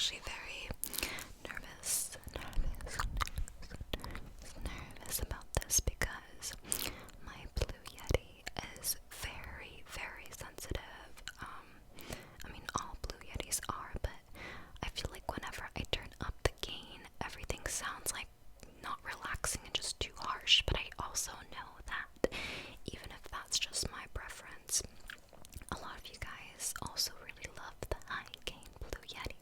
actually very nervous about this because my Blue Yeti is very, very sensitive. I mean, all Blue Yetis are, but I feel like whenever I turn up the gain, everything sounds like not relaxing and just too harsh. But I also know that even if that's just my preference, a lot of you guys also really love the high gain Blue Yeti.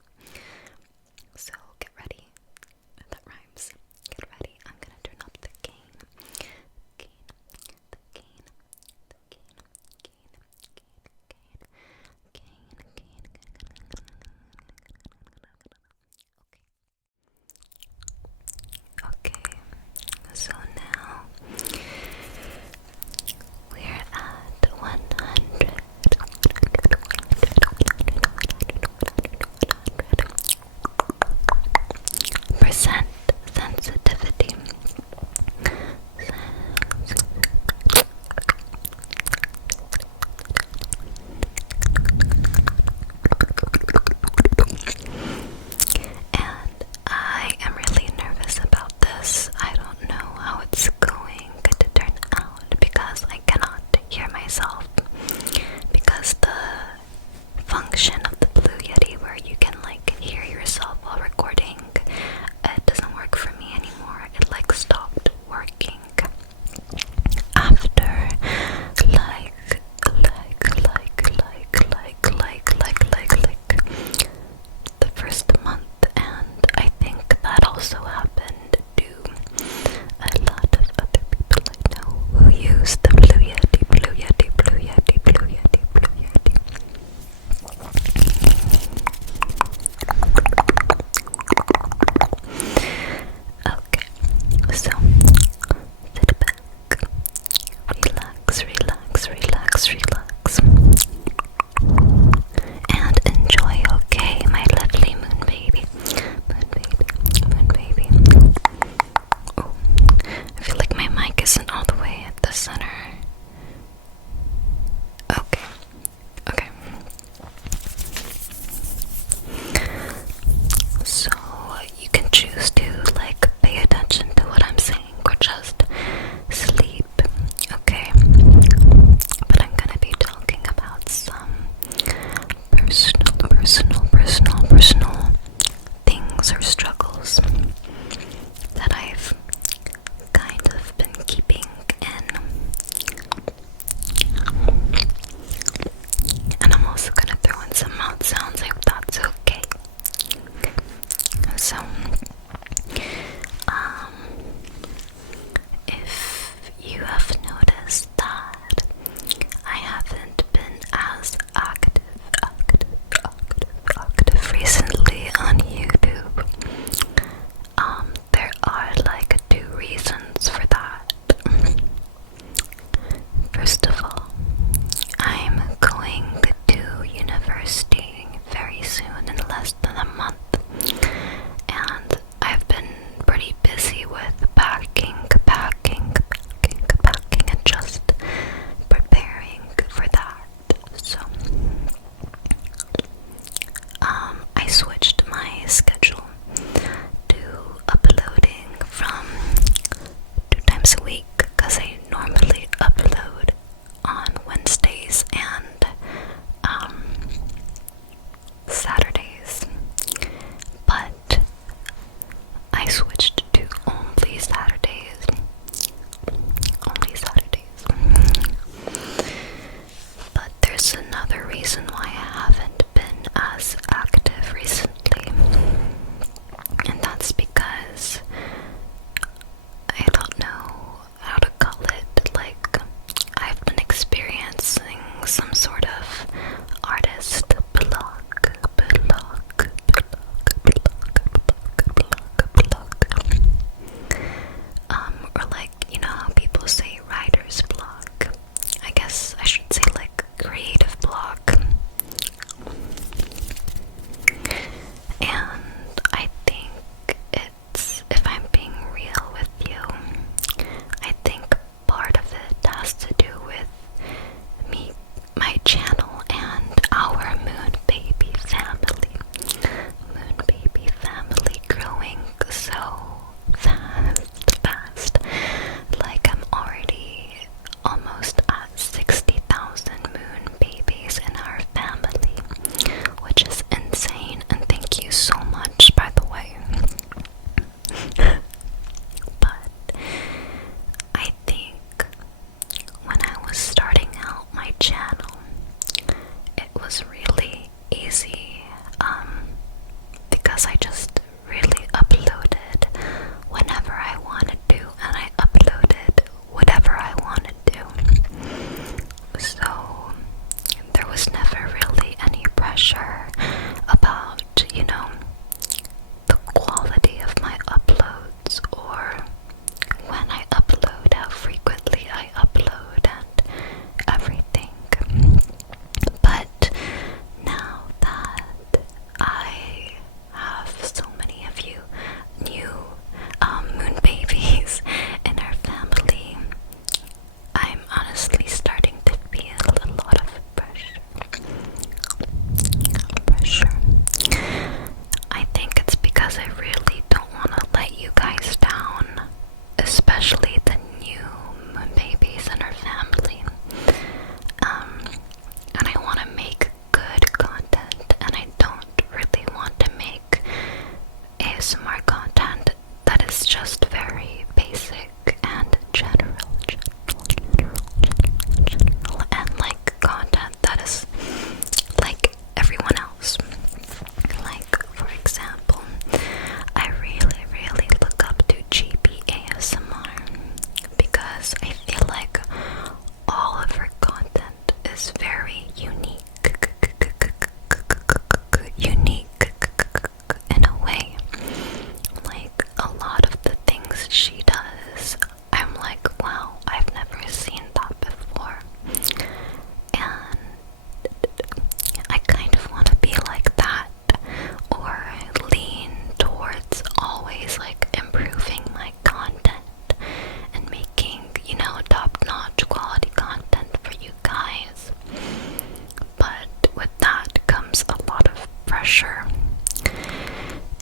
pressure.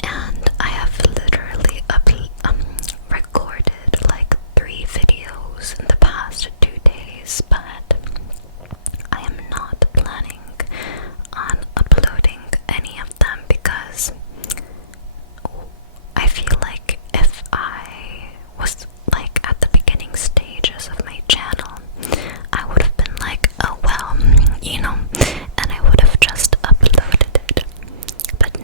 And I have literally recorded like 3 videos in the past 2 days, but I am not planning on uploading any of them because I feel like if I was like at the beginning stages of my channel, I would have been like, oh well, you know, and I would have just uploaded it. But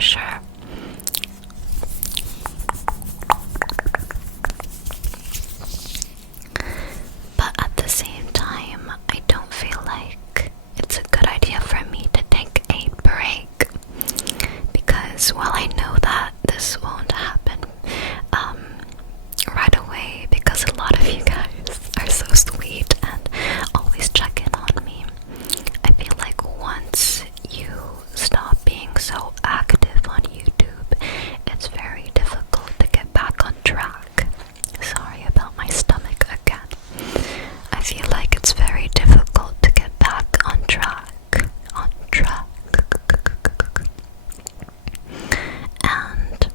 sure. But at the same time, I don't feel like it's a good idea for me to take a break, because while I know that this won't happen right away, because a lot of you guys are so sweet and always check in on me, I feel like once you stop being so active on YouTube, it's very difficult to get back on track. Sorry about my stomach again. I feel like it's very difficult to get back on track. On track. And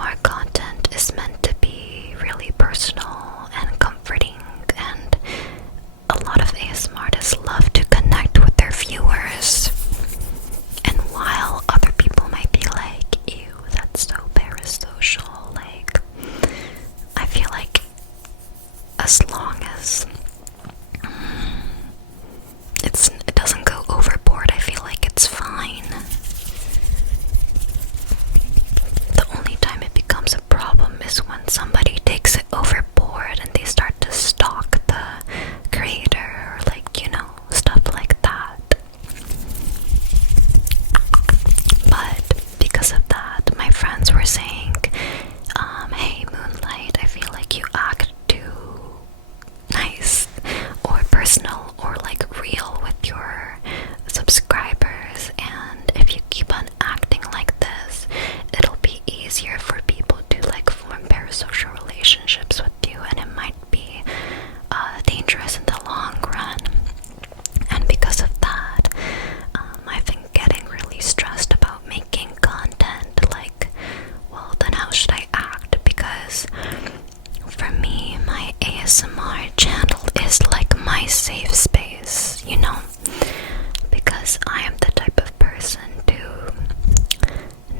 ASMR content is meant to be really personal and comforting, and a lot of ASMR artists love to connect with their viewers. And while other people might be like, ew, that's so parasocial, like, I feel like as long as it doesn't go overboard, I feel like it's fine. The only time it becomes a problem is when somebody takes it overboard and they start to stalk the creator, or like, you know, stuff like that. But because of that, my friends were saying, hey Moonlight, I feel like you act too nice or personal or like real with your subscribers, and if you keep on acting like this, it'll be easier for people to like form parasocial relationships with you, and it might be dangerous in the long run. And because of that, I've been getting really stressed about making content. Like, well, then how should I act? Because for me, my ASMR channel is like my safe space, you know? Because I am the type of person to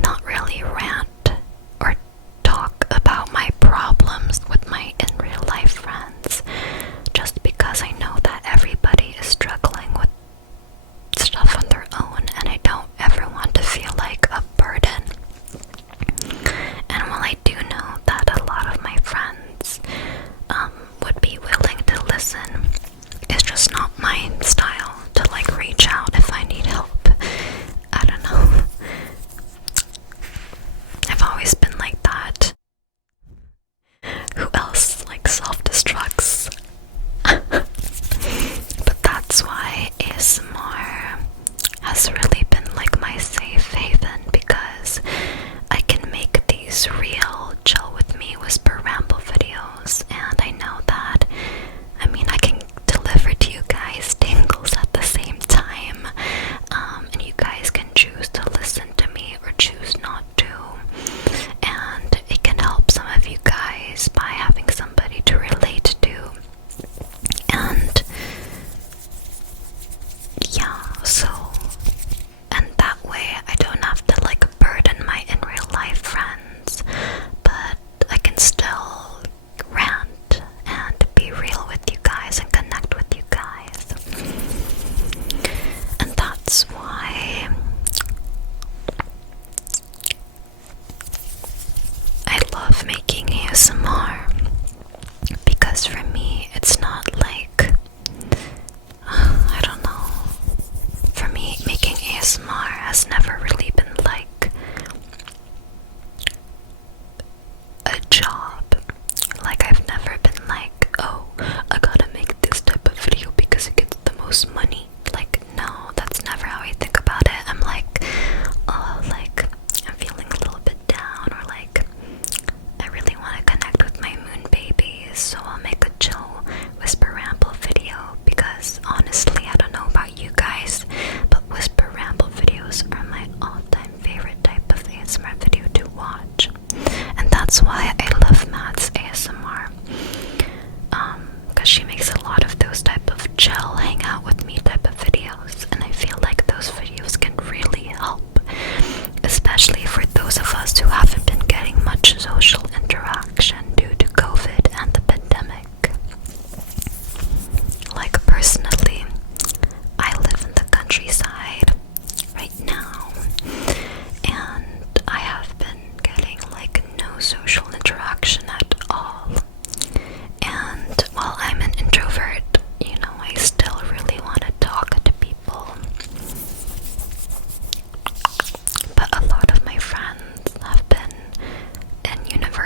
not really rant or talk about my problems with my in real life friends, just because I know that everybody is struggling with stuff on their own, and I don't ever want to feel like a burden. And while I do know that a lot of my friends would be willing to listen, it's just not my style to like reach out if I need help. I don't know. I've always been like that. Who else like self-destructs? But that's why ASMR has really been like my safe haven, because I can make these real chill with me whisper ramble videos, and I know that, I mean, I can deliver to you guys tingles at the same time, and you guys can choose to listen to me or choose not to, and it can help some of you guys by having somebody to relate to. And yeah, so, and that way I don't have to like burden my in real life friends, but I can still rant and be real with you guys and connect with you guys. And that's why I love making ASMR, because for me it's not like, I don't know, for me making ASMR has never really been like a job. Like, I've never been like, oh, I gotta make this type of video because it gets the most money. Like, no, that's never how I think about it. I'm like, oh, like, I'm feeling a little bit down, or like, I really want to connect with my moon babies, so I'll make a chill whisper ramble video, because honestly, I don't know about you guys, but whisper ramble videos are my all-time favorite type of ASMR video to watch. And that's why I love Matt's ASMR, because she makes a lot of those type of chill, hang out with me type of videos, and I feel like those videos can really help, especially for those of us who haven't been getting much social interaction due to COVID and the pandemic. Like, personally, I live in the countryside right now, and I have been getting like no social interaction at all. And while I'm an introvert, you know, I still really want to talk to people. But a lot of my friends have been in university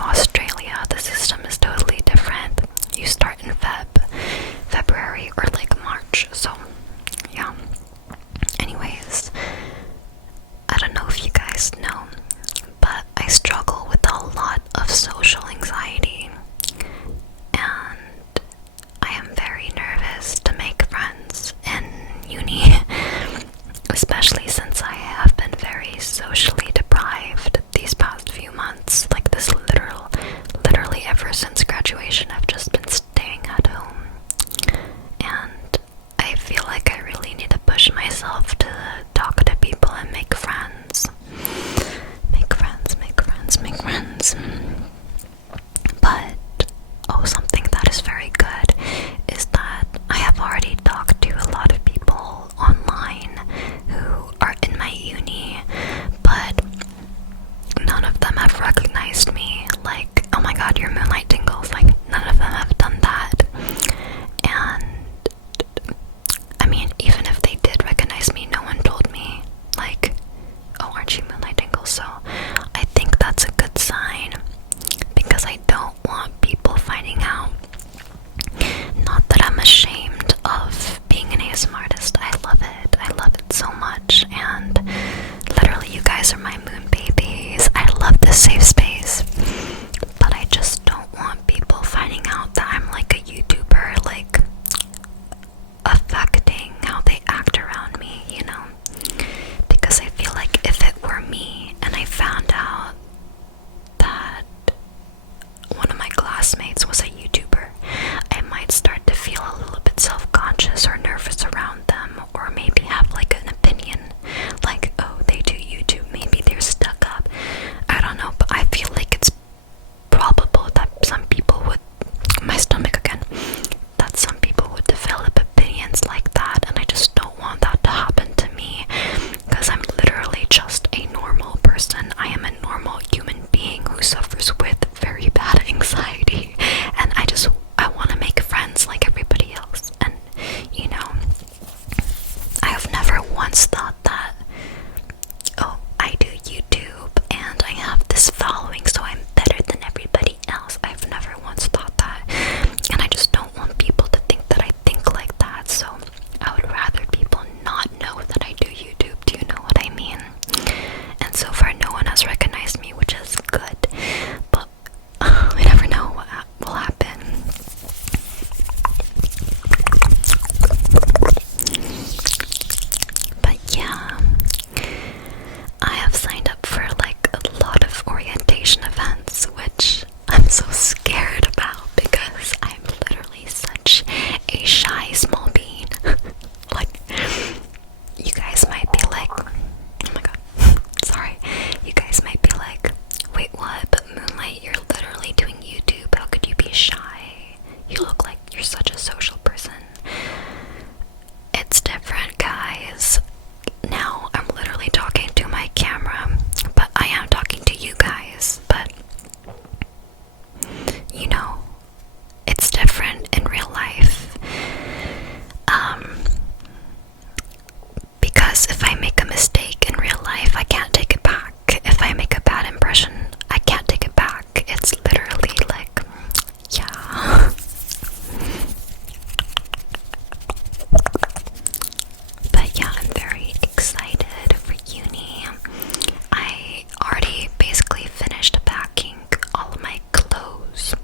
Australia, the system is totally different. You start in February or like March, so yeah. Anyways, I don't know if you guys know, but I struggle with a lot of social anxiety, and I am very nervous to make friends in uni, especially since I have been very socially deprived these past few months. Like this literally ever since graduation, I've just been staying at home, and I feel like I really need to push myself to talk to people and make friends. Make friends, make friends, make friends. But, oh, something that is very good is that I have already talked to a lot of people online who are in my uni, but none of them have recognized me. Like, oh my god, your moonlight tingles. Like, none of them have done that. And I mean, even if they did recognize me, no one told me, like, oh, aren't you moonlight tingles? So I think that's a good sign, because I don't want people finding out. Not that I'm ashamed of being an ASMR artist. I love it. I love it so much. And literally, you guys are my moon babies. I love this safe space. But I just don't want people finding out that I'm like a YouTuber, like affecting how they act around me, you know? Because I feel like if it were me and I found out that one of my classmates was a YouTuber, I might start to feel a little bit self-conscious or nervous around them, or maybe have like an opinion, like, oh, they do YouTube, maybe they're stuck up. I don't know, but I feel like it's probable that some people would, my stomach again, that some people would develop opinions like that, and I just don't want that to happen to me, because I'm literally just a normal person. I am a normal human being who suffers with very bad anxiety, and I want to make friends like everybody else. And you know, I have never once thought that, oh, I do YouTube and I have this following, so I'm better than everybody else. I've never once thought that, and I just don't want people to think that I think like that. So I would rather people not know that I do YouTube. Do you know what I mean? And so far, no one has recognized me, which is good. But we never know what will happen. But yeah, I have signed up for like a lot of orientation events, which I'm so scared about because I'm literally such a shy small being. Like, you guys might be like, oh my god, sorry, you guys might be like, wait, what? But Moonlight, you're literally doing YouTube, how could you be shy? You look like you're such a social person. It's different, guys. Now I'm literally talking to my camera, but I am talking to you guys. But you know, it's different in real life. Because if I make a mistake in real life, I can't take it back. If I make a bad impression, I can't take it back. It's literally like, yeah. But yeah, I'm very excited for uni. I already basically finished packing all of my clothes.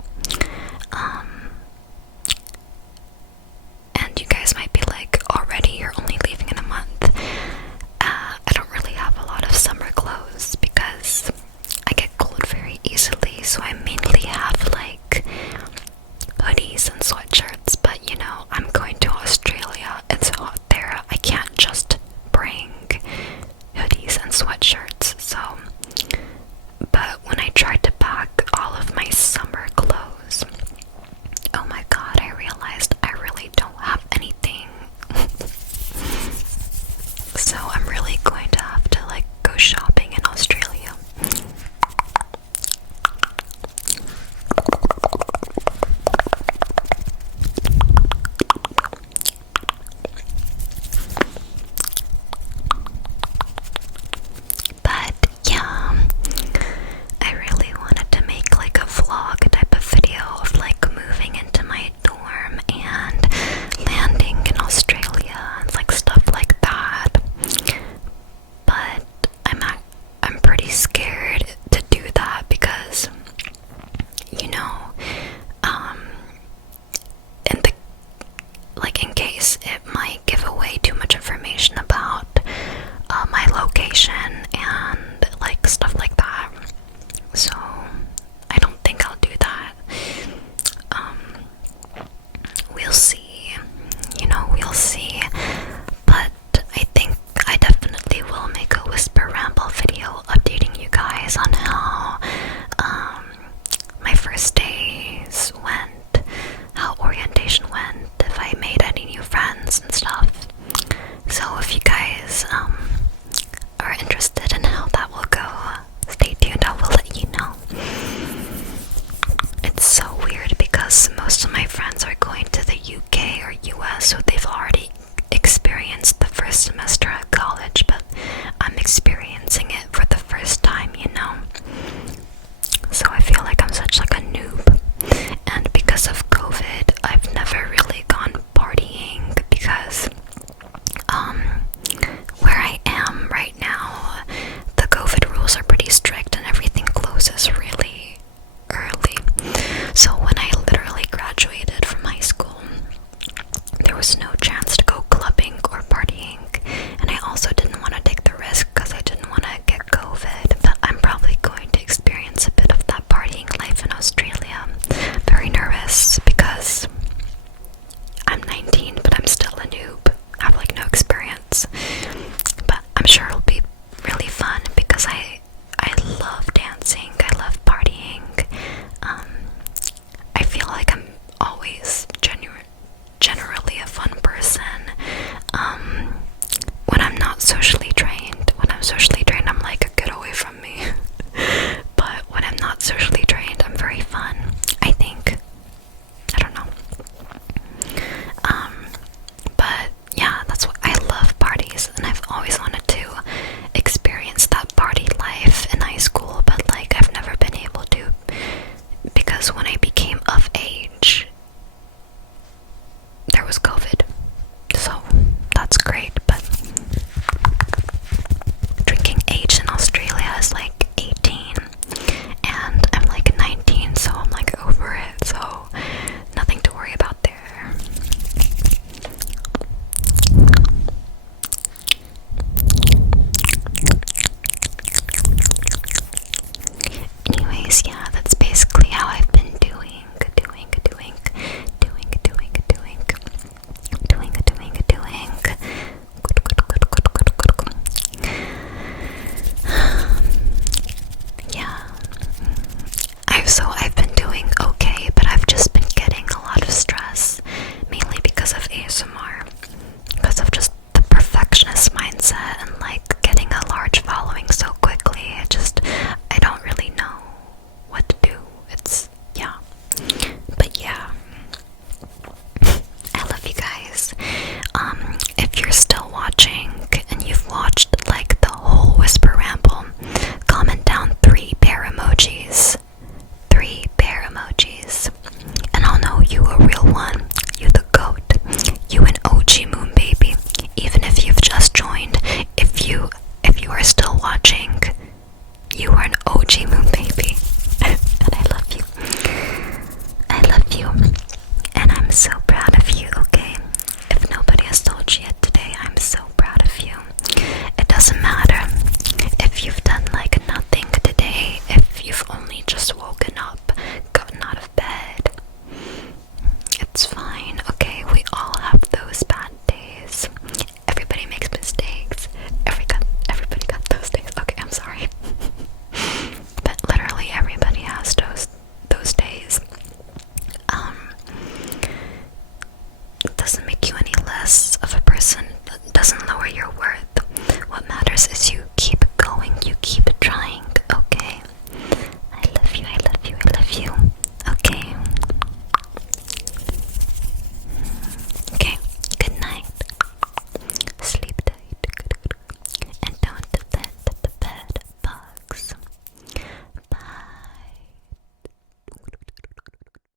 first days went, how orientation went, if I made any new friends and stuff. So if you guys are interested in how that will go, stay tuned, I will let you know. It's so weird because most of my friends are going to the UK or US, so they've already experienced the first semester at college, but I'm experiencing it for the first time, you know? So I feel like I'm such like a noob. And because of COVID, I've never really gone partying because where I am right now, the COVID rules are pretty strict and everything closes really early. So when I literally graduated from high school, there was no chance to go clubbing or partying, and I also didn't want to take the risk because I didn't want to get COVID, but I'm probably going to experience a bit of that partying life in Australia. Very nervous because I'm 19, but I'm still a noob. I have like no experience, but I'm sure it'll be really fun because I love dancing, I love partying. I feel like I'm always generally a fun person. When I'm not socially trained, when I'm socially trained, I'm like, get away from me. But when I'm not socially trained, I'm very fun, I think. I don't know. But yeah, that's what I love, parties, and I've always wanted to experience that party life in high school, but like I've never been able to because when I became of age, there was COVID. So that's great, but drinking age in Australia is like 18 and I'm like 19, so I'm like over it, so nothing to worry about there. Anyways, yeah, that's basically how I've been doing. Yeah.